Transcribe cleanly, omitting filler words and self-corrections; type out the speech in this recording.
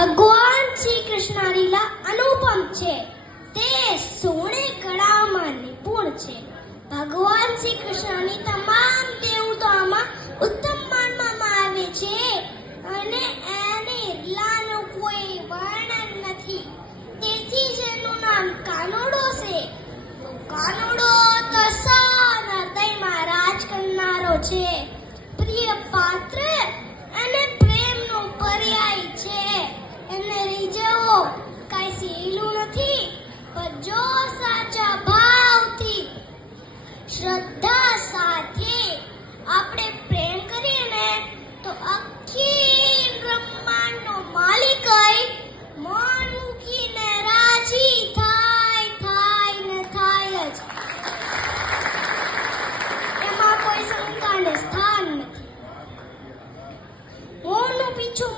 ભગવાન શ્રી કૃષ્ણ લીલા અનુપમ છે. તે સોળે કળામાં નિપુણ છે. ભગવાન શ્રી કૃષ્ણની તમામ દેવતાઓમાં ઉત્તમ માનવામાં આવે છે અને એની લીલાનું કોઈ વર્ણન નથી. તેથી જ એનું નામ કાનુડો છે. કાનુડો તો સારા હૃદયમાં રાજ કરનારો છે. પ્રિય પાત્ર અને પ્રેમનો પર્યાય છે. એને રીઝવવો કઈ સહેલું નથી, પણ જો સાચા ભાવથી શ્રદ્ધા સાથે આપણે પ્રેમ કરીએ ને તો આખી બ્રહ્માંડનો માલિક મન મૂકીને રાજી થાય ને થાય જ. એમાં કોઈ શંકાને સ્થાન નથી. મોહનો પીછો